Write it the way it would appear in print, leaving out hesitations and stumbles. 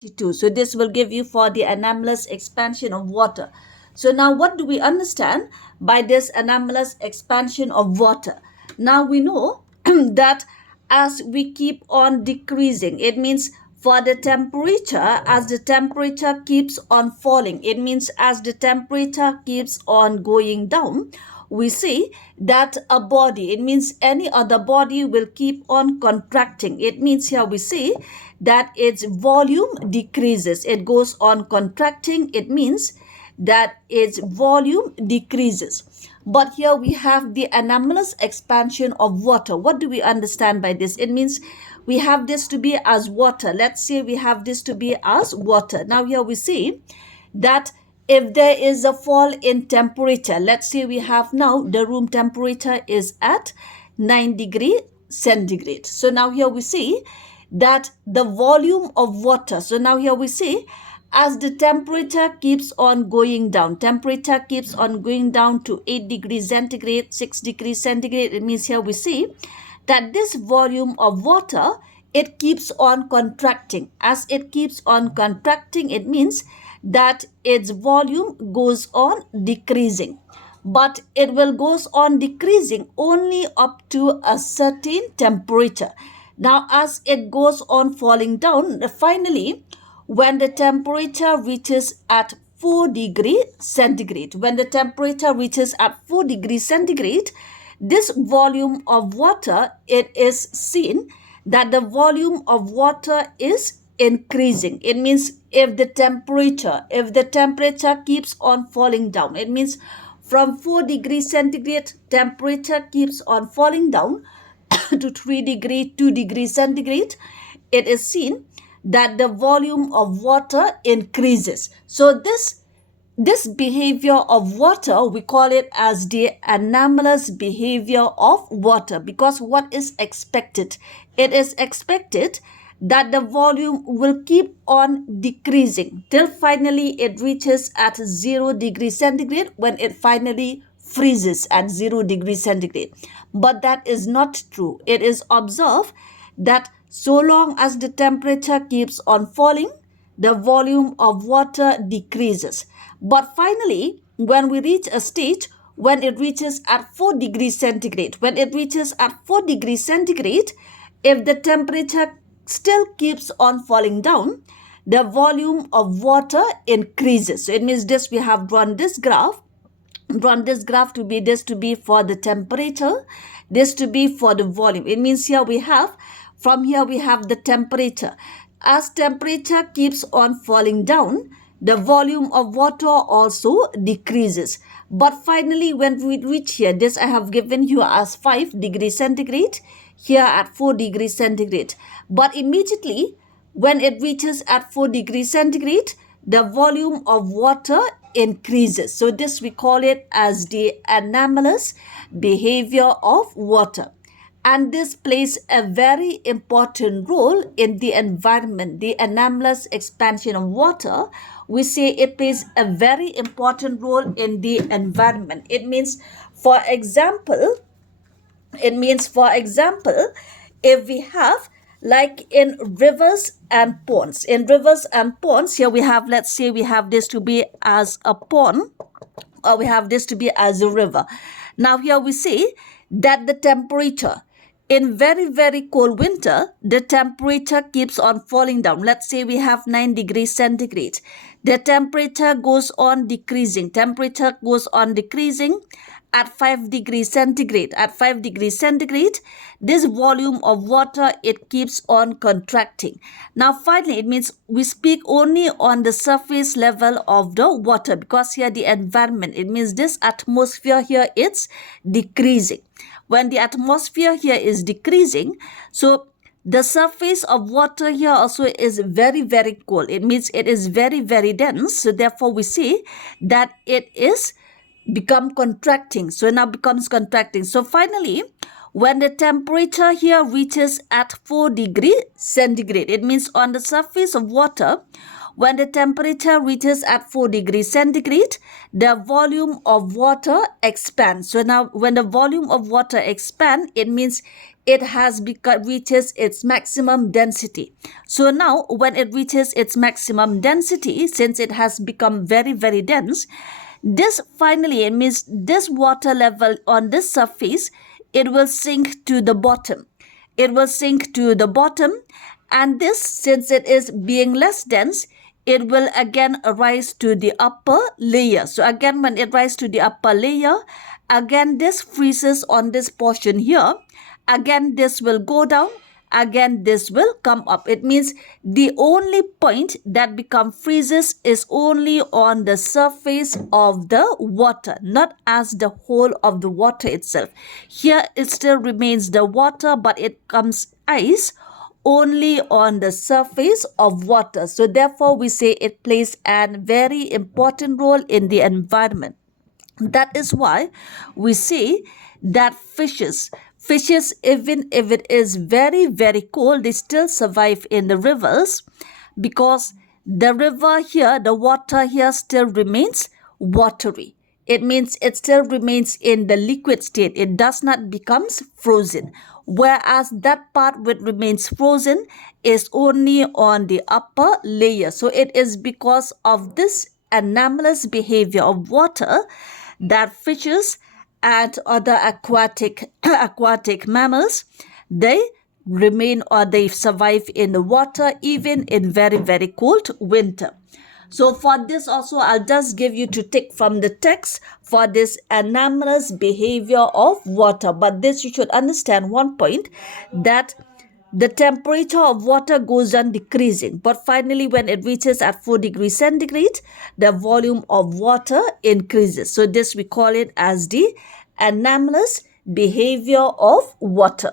So this will give you for the anomalous expansion of water. So now what do we understand by this anomalous expansion of water? Now we know that as we keep on decreasing, it means for the temperature, as the temperature keeps on falling, it means as the temperature keeps on going down, we see that a body, it means any other body, will keep on contracting. It means here we see that its volume decreases. It goes on contracting. It means that its volume decreases. But here we have the anomalous expansion of water. What do we understand by this? It means we have this to be as water. Let's say we have this to be as water. Now here we see that if there is a fall in temperature, let's say we have now the room temperature is at 9 degree centigrade. So now here we see that the volume of water. So now here we see as the temperature keeps on going down, temperature keeps on going down to 8 degrees centigrade, 6 degrees centigrade. It means here we see that this volume of water, it keeps on contracting. As it keeps on contracting, it means that its volume goes on decreasing. But it will goes on decreasing only up to a certain temperature. Now as it goes on falling down, finally when the temperature reaches at 4 degree centigrade, when the temperature reaches at 4 degrees centigrade, this volume of water, it is seen that the volume of water is increasing. It means if the temperature keeps on falling down, it means from 4 degrees centigrade temperature keeps on falling down to 3 degree 2 degrees centigrade, it is seen that the volume of water increases. So this behavior of water, we call it as the anomalous behavior of water, because what is expected? It is expected that the volume will keep on decreasing till finally it reaches at 0 degrees centigrade, when it finally freezes at 0 degrees centigrade. But that is not true. It is observed that so long as the temperature keeps on falling, the volume of water decreases. But finally, when we reach a stage when it reaches at 4 degrees centigrade, if the temperature still keeps on falling down, the volume of water increases. So it means this, we have drawn this graph to be for the temperature, this to be for the volume. It means here we have the temperature. As temperature keeps on falling down, the volume of water also decreases. But finally, when we reach here, this I have given you as 5 degrees centigrade, here at 4 degrees centigrade. But immediately, when it reaches at 4 degrees centigrade, the volume of water increases. So this we call it as the anomalous behavior of water. And this plays a very important role in the environment. The anomalous expansion of water, we say it plays a very important role in the environment. It means, for example, if we have like in rivers and ponds. In rivers and ponds, here we have, let's say we have this to be as a pond, or we have this to be as a river. Now here we see that the temperature in very, very cold winter, the temperature keeps on falling down. Let's say we have 9 degrees centigrade. The temperature goes on decreasing. At 5 degrees centigrade. At 5 degrees centigrade, this volume of water, it keeps on contracting. Now finally, it means we speak only on the surface level of the water, because here the environment, it means this atmosphere here, it's decreasing. When the atmosphere here is decreasing, so the surface of water here also is very, very cold. It means it is very, very dense. So therefore we see that it is become contracting. So now becomes contracting. So finally, when the temperature here reaches at 4 degrees centigrade, it means on the surface of water, When the temperature reaches at 4 degrees centigrade, the volume of water expands. So now when the volume of water expands, it means it has reaches its maximum density. So now when it reaches its maximum density, since it has become very, very dense, this finally, it means this water level on this surface, it will sink to the bottom. It will sink to the bottom, and this, since it is being less dense, it will again rise to the upper layer. So again, when it rises to the upper layer, again this freezes on this portion here. Again, this will go down. Again, this will come up. It means the only point that become freezes is only on the surface of the water, not as the whole of the water itself. Here it still remains the water, but it comes ice only on the surface of water. So therefore, we say it plays a very important role in the environment. That is why we say that fishes, even if it is very, very cold, they still survive in the rivers, because the river here, the water here still remains watery. It means it still remains in the liquid state. It does not becomes frozen. Whereas that part which remains frozen is only on the upper layer. So it is because of this anomalous behavior of water that fishes and other aquatic mammals, they remain or they survive in the water even in very, very cold winter. So for this also, I'll just give you to take from the text for this anomalous behavior of water. But this, you should understand one point, that the temperature of water goes on decreasing, but finally when it reaches at 4 degrees centigrade, the volume of water increases. So this, we call it as the anomalous behavior of water.